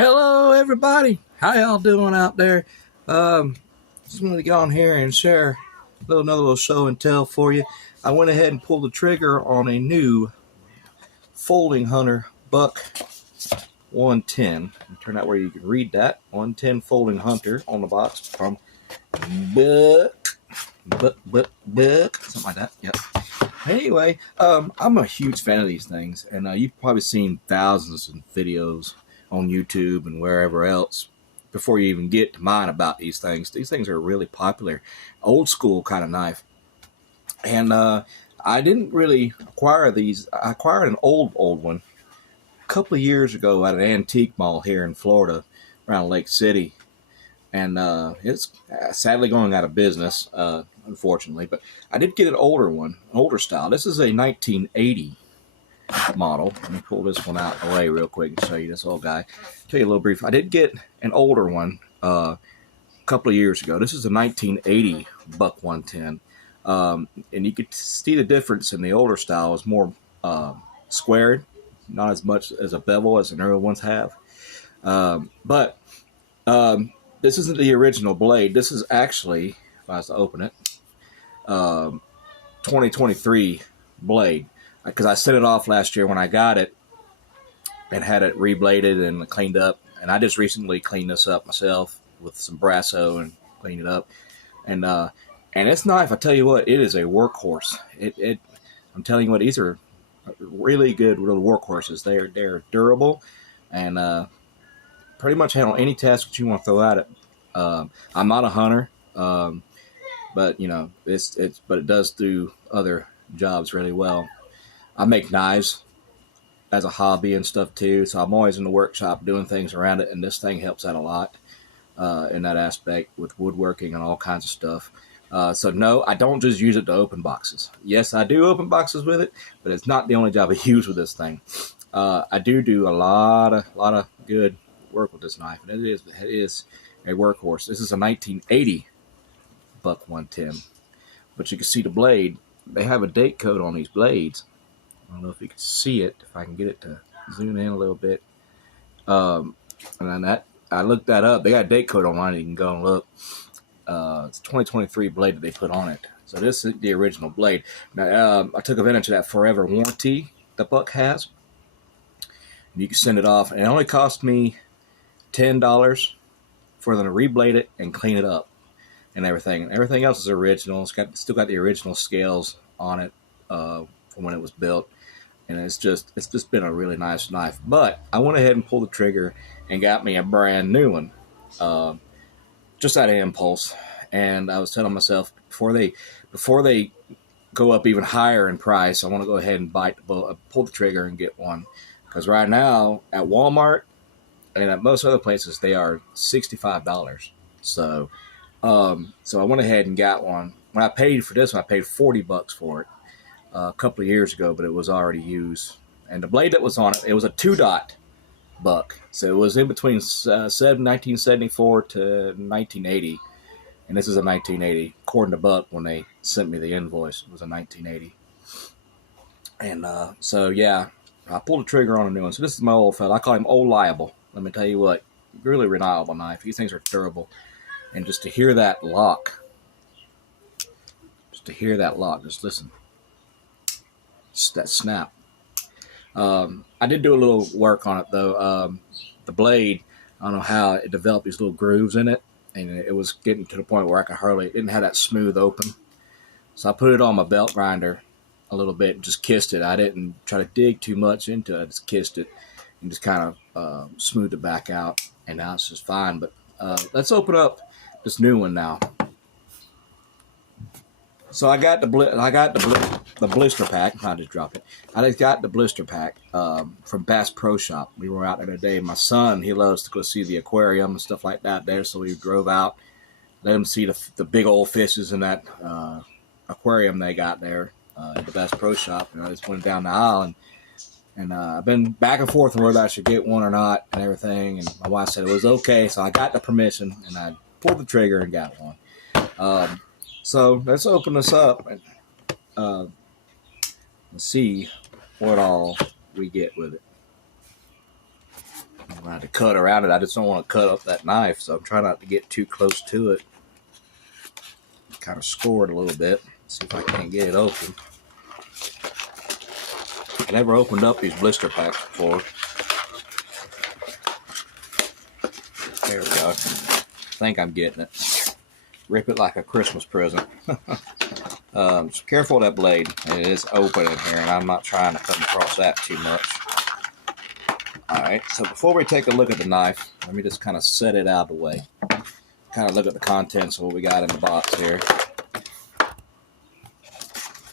Hello, everybody. How y'all doing out there? Just wanted to get on here and share another little show and tell for you. I went ahead and pulled the trigger on a new folding hunter buck 110. Turn out where you can read that 110 folding hunter on the box from Buck, something like that. Yep. Anyway, I'm a huge fan of these things, and you've probably seen thousands of videos on YouTube and wherever else before you even get to mine about these things. These things are really popular, old school kind of knife. And I didn't really acquire these. I acquired an old one a couple of years ago at an antique mall here in Florida around Lake City. And it's sadly going out of business, unfortunately. But I did get an older one, an older style. This is a 1980 model. Let me pull this one out of the way real quick and show you this old guy. Tell you a little brief. I did get an older one a couple of years ago. This is a 1980 Buck 110. And you could see the difference in the older style is more squared, not as much as a bevel as the newer ones have. But this isn't the original blade. This is actually, if I was to open it, 2023 blade. Because I set it off last year when I got it and had it rebladed and cleaned up. And I just recently cleaned this up myself with some Brasso and cleaned it up. And this knife, I tell you what, it is a workhorse. I'm telling you what, these are really good little workhorses. They're durable and pretty much handle any task that you want to throw at it. I'm not a hunter, but you know, but it does do other jobs really well. I make knives as a hobby and stuff too, so I'm always in the workshop doing things around it, and this thing helps out a lot in that aspect with woodworking and all kinds of stuff. So no, I don't just use it to open boxes. Yes, I do open boxes with it, but it's not the only job I use with this thing. I do a lot of good work with this knife, and it is a workhorse. This is a 1980 Buck 110, but you can see the blade. They have a date code on these blades. I don't know if you can see it, if I can get it to zoom in a little bit. And then that, I looked that up. They got a date code online. You can go and look. It's a 2023 blade that they put on it. So this is the original blade. Now, I took advantage of that forever warranty the Buck has. And you can send it off. And it only cost me $10 for them to reblade it and clean it up and everything. And everything else is original. It's still got the original scales on it from when it was built. And it's just been a really nice knife. But I went ahead and pulled the trigger and got me a brand new one, just out of impulse. And I was telling myself before they go up even higher in price, I want to go ahead and pull the trigger and get one. Because right now at Walmart and at most other places they are $65. So I went ahead and got one. When I paid for this one, I paid $40 for it. A couple of years ago, but it was already used. And the blade that was on it, it was a 2-dot Buck. So it was in between 1974 to 1980. And this is a 1980. According to Buck, when they sent me the invoice, it was a 1980. And so, yeah, I pulled the trigger on a new one. So this is my old fella. I call him Old Liable. Let me tell you what, really reliable knife. These things are durable. And just to hear that lock, just listen. That snap. I did do a little work on it though. The blade, I don't know how it developed these little grooves in it, and it was getting to the point where it didn't have that smooth open. So I put it on my belt grinder a little bit and just kissed it. I didn't try to dig too much into it. I just kissed it and just kind of smoothed it back out, and now it's just fine. But let's open up this new one now. So I got the blister pack. I just dropped it. I just got the blister pack from Bass Pro Shop. We were out there today. My son, he loves to go see the aquarium and stuff like that there. So we drove out, let him see the big old fishes in that aquarium they got there at the Bass Pro Shop. And I just went down the aisle and I've been back and forth on whether I should get one or not and everything. And my wife said it was okay. So I got the permission and I pulled the trigger and got one. So let's open this up and see what all we get with it. I had to cut around it. I just don't want to cut up that knife, so I'm trying not to get too close to it. Kind of score it a little bit. See if I can't get it open. I never opened up these blister packs before. There we go. I think I'm getting it. Rip it like a Christmas present. So careful of that blade. It is open in here, and I'm not trying to come across that too much. Alright, so before we take a look at the knife, let me just kind of set it out of the way. Kind of look at the contents of what we got in the box here.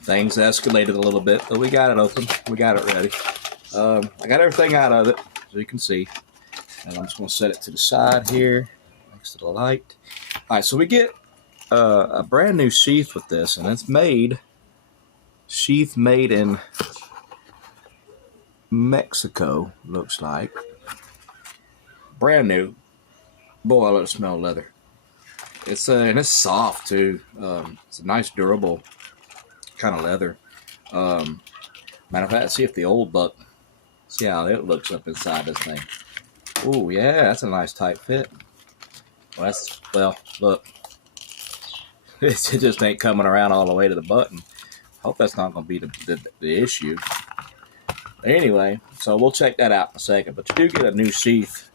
Things escalated a little bit, but we got it open. We got it ready. I got everything out of it, as you can see. And I'm just going to set it to the side here, next to the light. All right, so we get a brand new sheath with this, and it's sheath made in Mexico, looks like. Brand new. Boy, I love the smell of leather. And it's soft too. It's a nice, durable kind of leather. Matter of fact, see if the old buck. See how it looks up inside this thing. Oh yeah, that's a nice tight fit. Well, look, it just ain't coming around all the way to the button. Hope that's not going to be the issue. Anyway, so we'll check that out in a second. But you do get a new sheath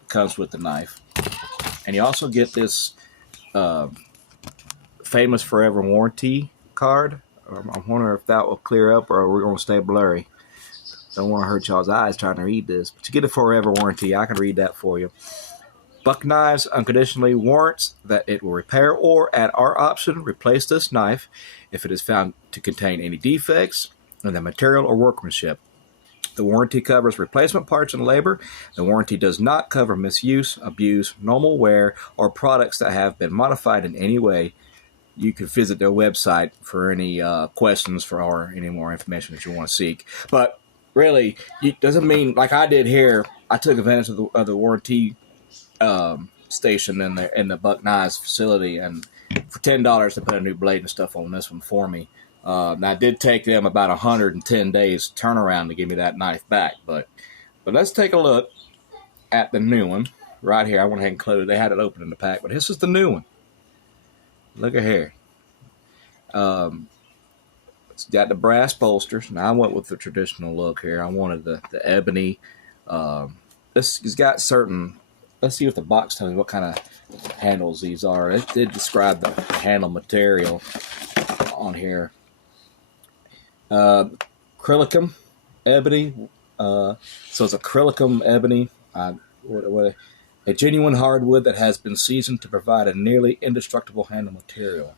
that comes with the knife, and you also get this famous forever warranty card. I'm wondering if that will clear up or we're going to stay blurry. Don't want to hurt y'all's eyes trying to read this, but you get a forever warranty. I can read that for you. Buck Knives unconditionally warrants that it will repair or, at our option, replace this knife if it is found to contain any defects in the material or workmanship. The warranty covers replacement parts and labor. The warranty does not cover misuse, abuse, normal wear, or products that have been modified in any way. You can visit their website for any questions or any more information that you want to seek. But really, it doesn't mean, like I did here, I took advantage of the warranty station in the Buck Knives facility, and for $10 to put a new blade and stuff on this one for me. Now, it did take them about 110 days turnaround to give me that knife back, but let's take a look at the new one right here. I went ahead and closed it. They had it open in the pack, but this is the new one. Look at here. It's got the brass bolsters. Now I went with the traditional look here. I wanted the ebony. This has got certain. Let's see if the box tells me what kind of handles these are. It did describe the handle material on here. Acrylicum ebony. So it's acrylicum ebony. A genuine hardwood that has been seasoned to provide a nearly indestructible handle material.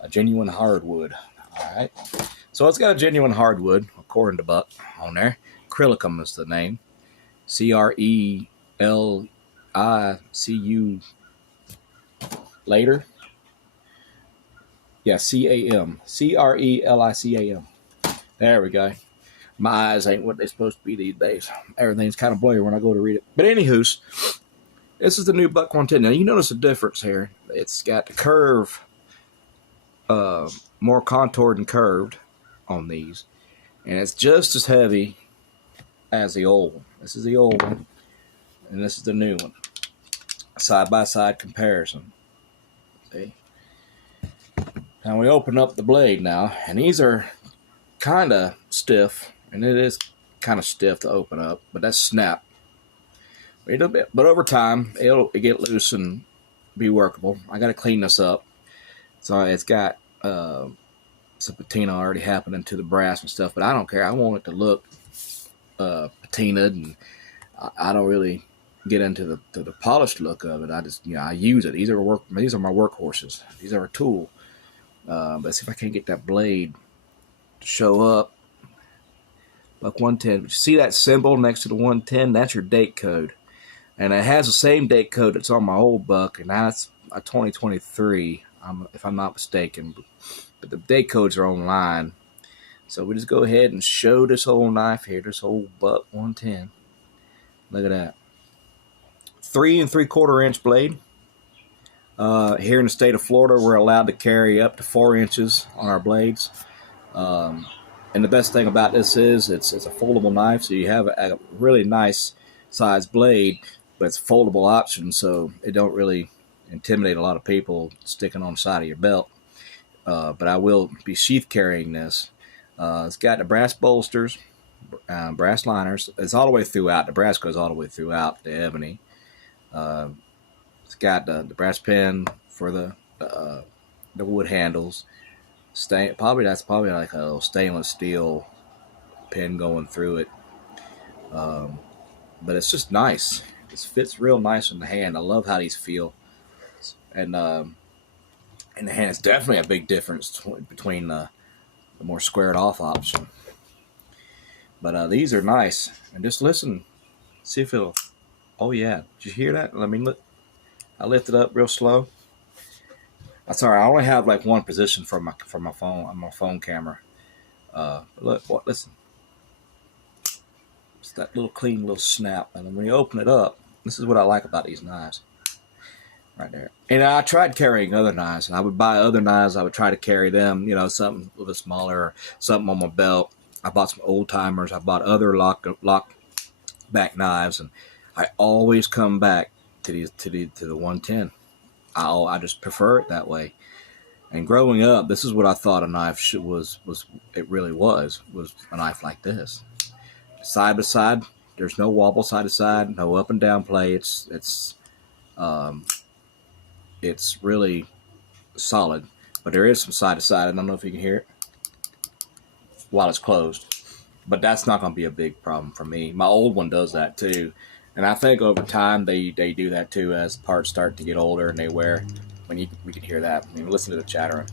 A genuine hardwood. All right. So it's got a genuine hardwood, according to Buck, on there. Acrylicum is the name. Crelicu later. Yeah, CAM. CRELICAM. There we go. My eyes ain't what they're supposed to be these days. Everything's kind of blurry when I go to read it. But anywho, this is the new Buck 110. Now, you notice the difference here. It's got the curve, more contoured and curved on these. And it's just as heavy as the old one. This is the old one, and this is the new one. Side-by-side comparison. See? Now, we open up the blade now, and these are kind of stiff, and it is kind of stiff to open up, but that's snap. A little bit, but over time, it'll get loose and be workable. I got to clean this up. So it's got some patina already happening to the brass and stuff, but I don't care. I want it to look patinaed, and I don't really get into the polished look of it. I just, I use it. These are my workhorses. These are a tool. Let's see if I can't get that blade to show up. Buck 110. See that symbol next to the 110? That's your date code. And it has the same date code that's on my old Buck, and that's a 2023, if I'm not mistaken. But the date codes are online. So we just go ahead and show this whole knife here, this whole Buck 110. Look at that. 3 3/4 inch blade. Here in the state of Florida, we're allowed to carry up to 4 inches on our blades. And the best thing about this is it's a foldable knife, so you have a really nice size blade, but it's a foldable option, so it don't really intimidate a lot of people sticking on the side of your belt. But I will be sheath carrying this. It's got the brass bolsters, brass liners. It's all the way throughout. The brass goes all the way throughout the ebony. Uh, it's got the brass pin for the wood handles. That's probably like a stainless steel pin going through it. But it's just nice. It fits real nice in the hand. I love how these feel. And in the hand, it's definitely a big difference between the more squared off option. But these are nice. And just listen, see if it'll. Oh yeah, did you hear that? Let me look. I lift it up real slow. I'm sorry, I only have like one position for my phone on my phone camera. Look, listen. It's that little clean little snap, and then when you open it up, this is what I like about these knives. Right there. And I tried carrying other knives, and I would buy other knives. I would try to carry them, something a little bit smaller, or something on my belt. I bought some old timers. I bought other lock back knives, and I always come back to the 110. I just prefer it that way. And growing up, this is what I thought a knife was. It really was a knife like this, side to side. There's no wobble side to side, no up and down play. It's really solid, but there is some side to side. I don't know if you can hear it while it's closed, but that's not going to be a big problem for me. My old one does that too, and I think over time they do that too as parts start to get older and they wear. We can hear that. I mean, listen to the chattering,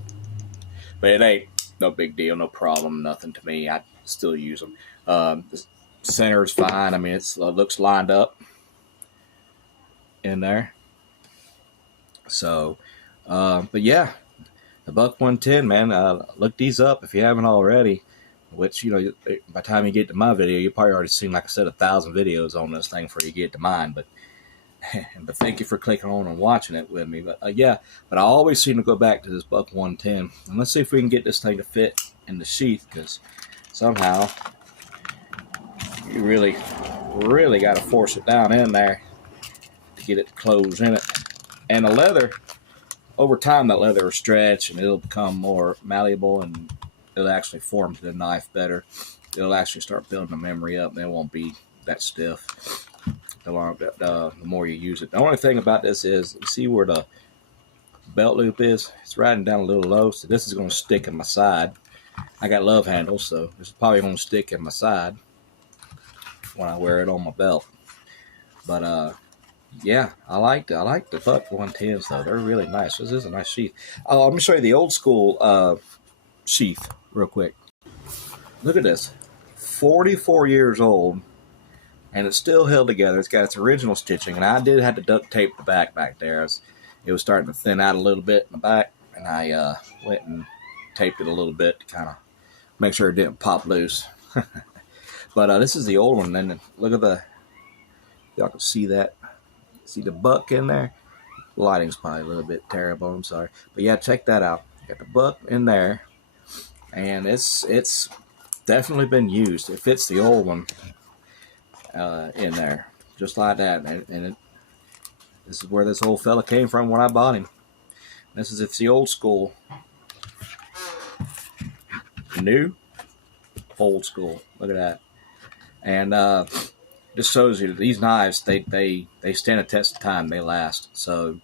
but it ain't no big deal, no problem, nothing to me. I still use them. The center is fine. I mean, it looks lined up in there. So, but yeah, the Buck 110, man. Look these up if you haven't already. Which, by the time you get to my video, you probably already seen, like I said, 1,000 videos on this thing before you get to mine. But thank you for clicking on and watching it with me. But but I always seem to go back to this Buck 110. And let's see if we can get this thing to fit in the sheath, because somehow you really, really got to force it down in there to get it to close in it. And the leather, over time, that leather will stretch and it'll become more malleable and it'll actually form to the knife better. It'll actually start building the memory up and it won't be that stiff the more you use it. The only thing about this is, you see where the belt loop is? It's riding down a little low, so this is going to stick in my side. I got love handles, so this is probably going to stick in my side when I wear it on my belt. But yeah, I like the Buck 110s though. They're really nice. This is a nice sheath. Let me show you the old school sheath real quick. Look at this. 44 years old, and it's still held together. It's got its original stitching, and I did have to duct tape the back there. It was starting to thin out a little bit in the back, and I went and taped it a little bit to kind of make sure it didn't pop loose. But this is the old one, and look at y'all can see that. See the Buck in there? The lighting's probably a little bit terrible, I'm sorry. But yeah, check that out. Got the Buck in there, and it's definitely been used. It fits the old one in there, just like that. And this is where this old fella came from when I bought him. It's the old school. New, old school. Look at that. And just shows you that these knives, they stand a test of time. They last. So,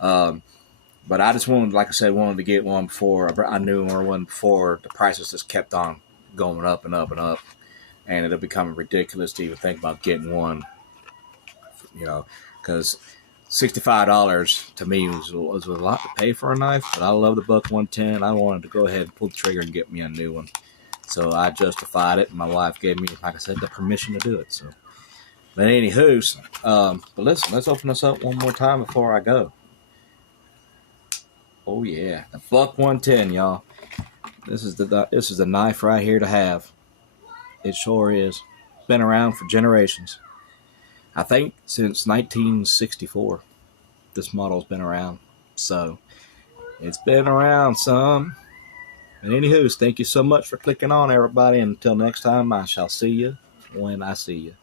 but I just wanted to get one before I knew one before the prices just kept on going up and up and up, and it'll become ridiculous to even think about getting one. Because $65 to me was a lot to pay for a knife. But I love the Buck 110. I wanted to go ahead and pull the trigger and get me a new one. So I justified it, and my wife gave me, like I said, the permission to do it. So, but anywho's, but listen, let's open this up one more time before I go. Oh yeah, the Buck 110, y'all. This is the knife right here to have. It sure is. It's been around for generations. I think since 1964, this model's been around. So it's been around some. And anywho, thank you so much for clicking on, everybody. And until next time, I shall see you when I see you.